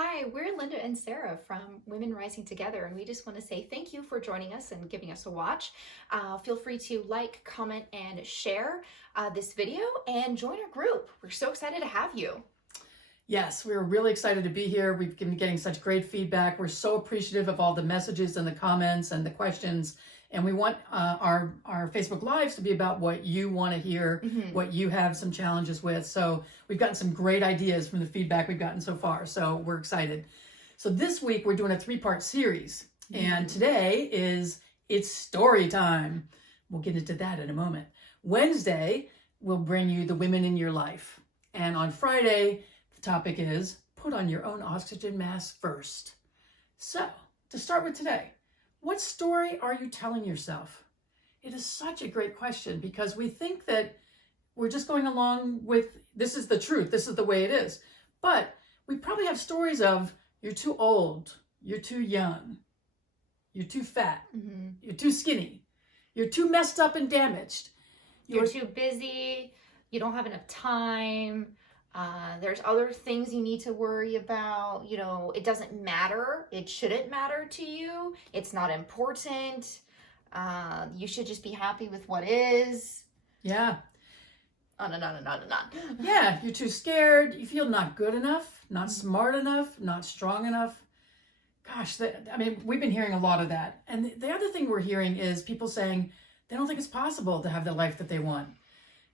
Hi, we're Linda and Sarah from Women Rising Together, and we just want to say thank you for joining us and giving us a watch. Feel free to like, comment, and share this video and join our group. We're so excited to have you. Yes, we're really excited to be here. We've been getting such great feedback. We're so appreciative of all the messages and the comments and the questions. And we want our Facebook Lives to be about what you want to hear, what you have some challenges with. So we've gotten some great ideas from the feedback we've gotten so far. So we're excited. So this week we're doing a 3-part series. And today it's story time. We'll get into that in a moment. Wednesday, we'll bring you the women in your life. And on Friday, the topic is put on your own oxygen mask first. So to start with today, what story are you telling yourself? It is such a great question because we think that we're just going along with this is the truth, this is the way it is. But we probably have stories of you're too old, you're too young, you're too fat, you're too skinny, you're too messed up and damaged. You're too busy, you don't have enough time. There's other things you need to worry about. You know, it doesn't matter. It shouldn't matter to you. It's not important. You should just be happy with what is. Yeah. On and on and on and on. Yeah, you're too scared. You feel not good enough, not smart enough, not strong enough. Gosh, we've been hearing a lot of that. And the other thing we're hearing is people saying they don't think it's possible to have the life that they want.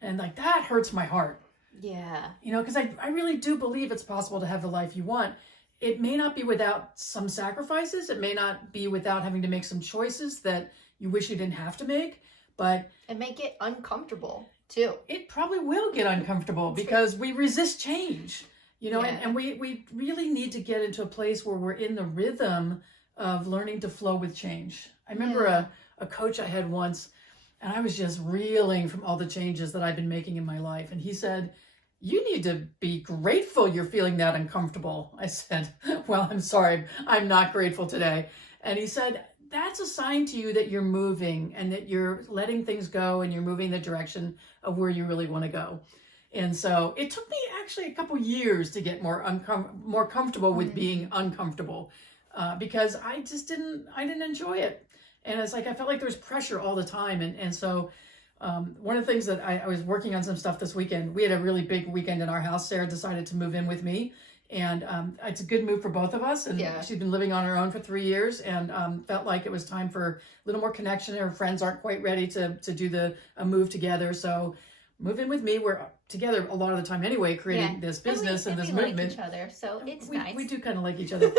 And like that hurts my heart. Yeah. You know, because I really do believe it's possible to have the life you want. It may not be without some sacrifices. It may not be without having to make some choices that you wish you didn't have to make, but and make it uncomfortable too. It probably will get uncomfortable because we resist change, you know, and we really need to get into a place where we're in the rhythm of learning to flow with change. I remember a coach I had once, and I was just reeling from all the changes that I've been making in my life. And he said, "You need to be grateful you're feeling that uncomfortable." I said, "Well, I'm sorry, I'm not grateful today." And he said, "That's a sign to you that you're moving and that you're letting things go and you're moving the direction of where you really want to go." And so it took me actually a couple years to get more comfortable with being uncomfortable because I didn't enjoy it. And it's like, I felt like there was pressure all the time. And so one of the things that I was working on some stuff this weekend. We had a really big weekend in our house. Sarah decided to move in with me. And it's a good move for both of us. And she's been living on her own for 3 years and felt like it was time for a little more connection. Her friends aren't quite ready to do a move together. So move in with me. We're together a lot of the time anyway, creating this business and this movement. Like each other, so it's nice. We do kind of like each other.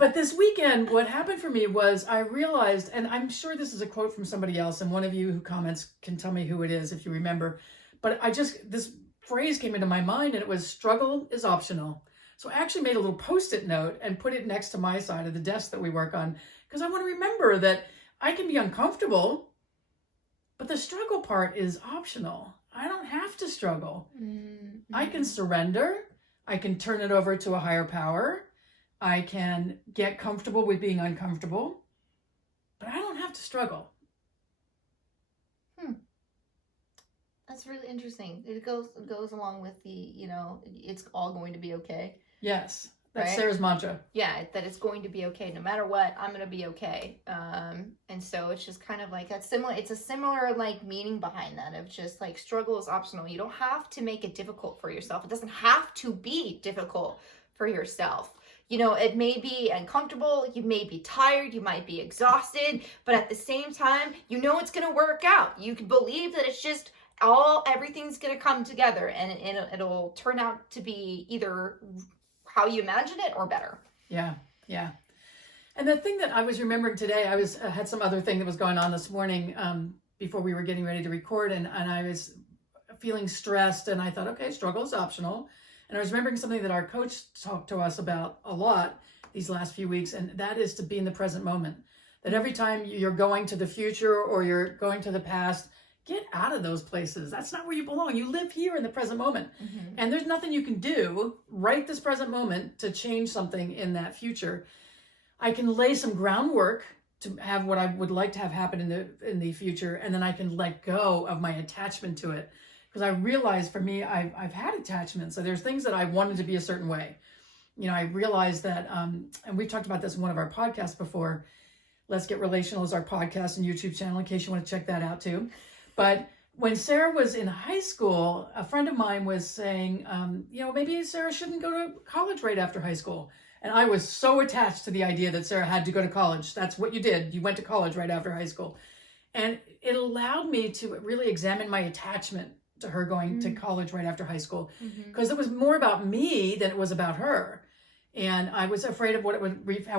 But this weekend, what happened for me was I realized, and I'm sure this is a quote from somebody else, and one of you who comments can tell me who it is if you remember. But this phrase came into my mind, and it was struggle is optional. So I actually made a little Post-it note and put it next to my side of the desk that we work on, because I want to remember that I can be uncomfortable, but the struggle part is optional. I don't have to struggle. I can surrender. I can turn it over to a higher power. I can get comfortable with being uncomfortable, but I don't have to struggle. That's really interesting. It goes along with the, you know, it's all going to be okay. Yes, that's right? Sarah's mantra. Yeah, that it's going to be okay. No matter what, I'm going to be okay. And so it's just kind of like that similar, it's a similar like meaning behind that of just like struggle is optional. You don't have to make it difficult for yourself. It doesn't have to be difficult for yourself. You know, it may be uncomfortable, you may be tired, you might be exhausted, but at the same time, you know it's going to work out. You can believe that it's just everything's going to come together and it'll turn out to be either how you imagine it or better. Yeah. And the thing that I was remembering today, I had some other thing that was going on this morning before we were getting ready to record, and I was feeling stressed, and I thought, okay, struggle is optional. And I was remembering something that our coach talked to us about a lot these last few weeks, and that is to be in the present moment. That every time you're going to the future or you're going to the past, get out of those places. That's not where you belong. You live here in the present moment. And there's nothing you can do right this present moment to change something in that future. I can lay some groundwork to have what I would like to have happen in the future, and then I can let go of my attachment to it. Because I realized for me, I've had attachments. So there's things that I wanted to be a certain way. I realized that, and we've talked about this in one of our podcasts before. Let's Get Relational is our podcast and YouTube channel in case you want to check that out too. But when Sarah was in high school, a friend of mine was saying, maybe Sarah shouldn't go to college right after high school. And I was so attached to the idea that Sarah had to go to college. That's what you did. You went to college right after high school. And it allowed me to really examine my attachment to her going to college right after high school, because it was more about me than it was about her. And I was afraid of how it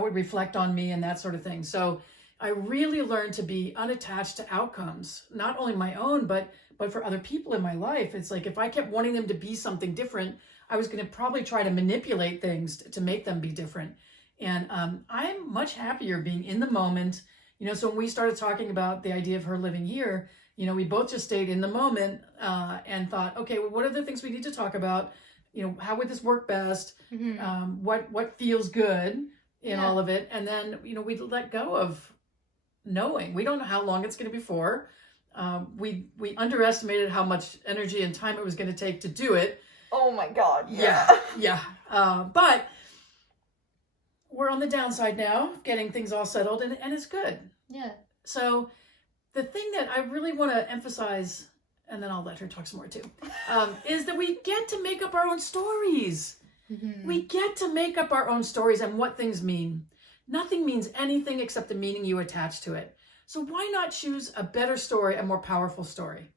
would reflect on me and that sort of thing. So I really learned to be unattached to outcomes, not only my own, but for other people in my life. It's like if I kept wanting them to be something different, I was going to probably try to manipulate things to make them be different. And I'm much happier being in the moment. So when we started talking about the idea of her living here, we both just stayed in the moment and thought, okay, well, what are the things we need to talk about? How would this work best? What feels good in all of it? And then, we let go of knowing. We don't know how long it's going to be for. We underestimated how much energy and time it was going to take to do it. Oh my God. Yeah. But we're on the downside now, getting things all settled, and it's good. Yeah. So the thing that I really want to emphasize, and then I'll let her talk some more too, is that we get to make up our own stories. We get to make up our own stories and what things mean. Nothing means anything except the meaning you attach to it. So why not choose a better story, a more powerful story?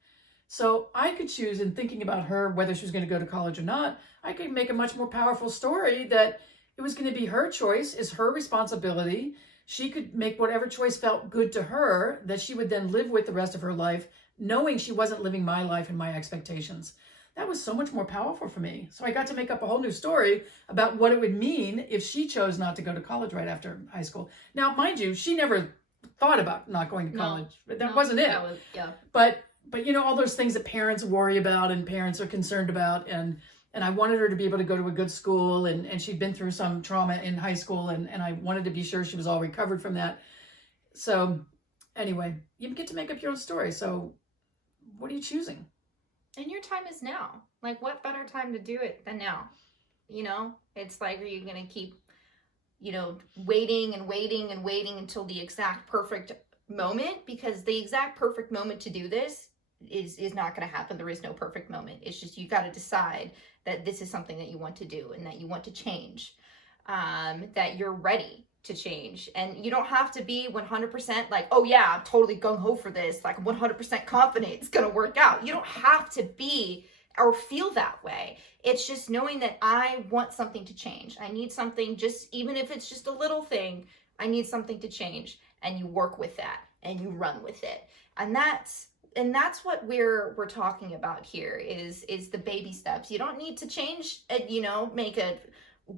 So I could choose, in thinking about her, whether she was going to go to college or not, I could make a much more powerful story that it was going to be her choice, is her responsibility. She could make whatever choice felt good to her, that she would then live with the rest of her life, knowing she wasn't living my life and my expectations. That was so much more powerful for me. So I got to make up a whole new story about what it would mean if she chose not to go to college right after high school. Now, mind you, she never thought about not going to college. That wasn't it. But all those things that parents worry about and parents are concerned about, and I wanted her to be able to go to a good school, and she'd been through some trauma in high school, and I wanted to be sure she was all recovered from that. So anyway, you get to make up your own story. So what are you choosing? And your time is now. Like, what better time to do it than now? It's like, are you going to keep, waiting and waiting and waiting until the exact perfect moment? Because the exact perfect moment to do this is not going to happen. There is no perfect moment. It's just, you got to decide that this is something that you want to do and that you want to change, that you're ready to change. And you don't have to be 100% like, oh yeah, I'm totally gung-ho for this, like 100% confident it's going to work out. You don't have to be or feel that way. It's just knowing that I want something to change. I need something, just even if it's just a little thing, I need something to change. And you work with that and you run with it. And that's what we're talking about here is the baby steps. You don't need to change,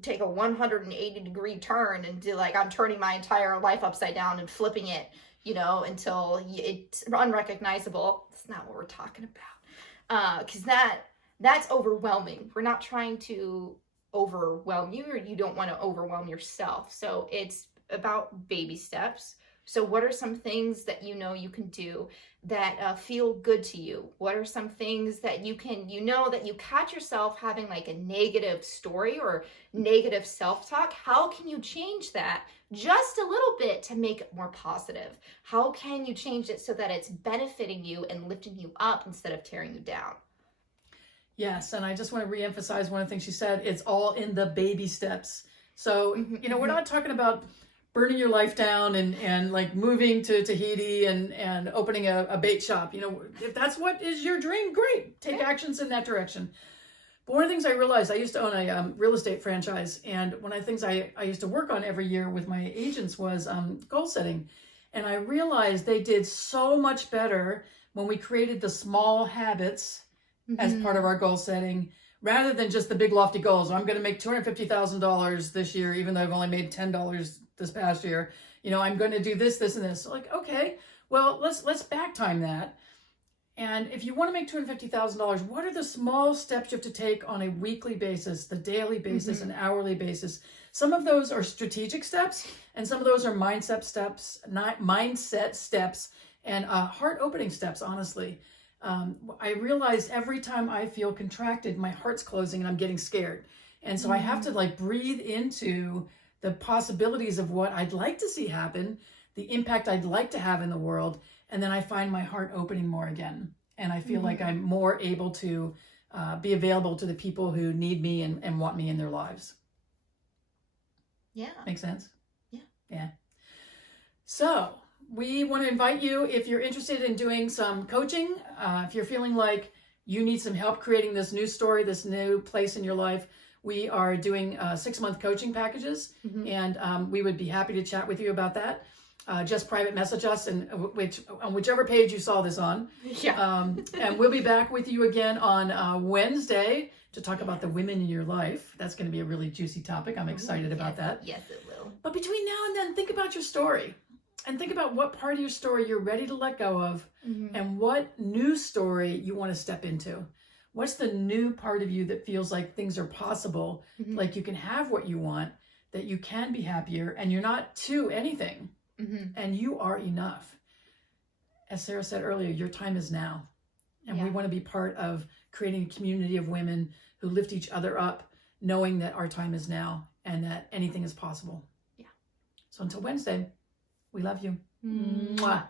take a 180-degree turn and do like, I'm turning my entire life upside down and flipping it, until it's unrecognizable. That's not what we're talking about. Because that's overwhelming. We're not trying to overwhelm you, or you don't want to overwhelm yourself. So it's about baby steps. So what are some things that you can do that feel good to you? What are some things that you can, that you catch yourself having like a negative story or negative self-talk? How can you change that just a little bit to make it more positive? How can you change it so that it's benefiting you and lifting you up instead of tearing you down? Yes, and I just want to reemphasize one of the things she said. It's all in the baby steps. So, we're not talking about burning your life down and like moving to Tahiti and opening a bait shop. If that's what is your dream, great. Take actions in that direction. But one of the things I realized, I used to own a real estate franchise. And one of the things I used to work on every year with my agents was goal setting. And I realized they did so much better when we created the small habits as part of our goal setting, rather than just the big lofty goals. I'm going to make $250,000 this year, even though I've only made $10 this past year. I'm going to do this, this, and this. So like, okay, well, let's back time that. And if you want to make $250,000, what are the small steps you have to take on a weekly basis, the daily basis, and hourly basis? Some of those are strategic steps, and some of those are mindset steps, and heart-opening steps, honestly. I realize every time I feel contracted, my heart's closing and I'm getting scared. And so I have to like breathe into the possibilities of what I'd like to see happen, the impact I'd like to have in the world. And then I find my heart opening more again. And I feel like I'm more able to be available to the people who need me and want me in their lives. Yeah. Make sense? Yeah. Yeah. So we want to invite you, if you're interested in doing some coaching, if you're feeling like you need some help creating this new story, this new place in your life, we are doing 6-month coaching packages, and we would be happy to chat with you about that. Just private message us, and on whichever page you saw this on. Yeah. And we'll be back with you again on Wednesday to talk about the women in your life. That's going to be a really juicy topic. I'm excited about that. Yes, it will. But between now and then, think about your story. And think about what part of your story you're ready to let go of, and what new story you want to step into. What's the new part of you that feels like things are possible, like you can have what you want, that you can be happier, and you're not to anything, and you are enough. As Sarah said earlier, your time is now. And we want to be part of creating a community of women who lift each other up, knowing that our time is now and that anything is possible. Yeah. So until Wednesday, we love you. Mwah.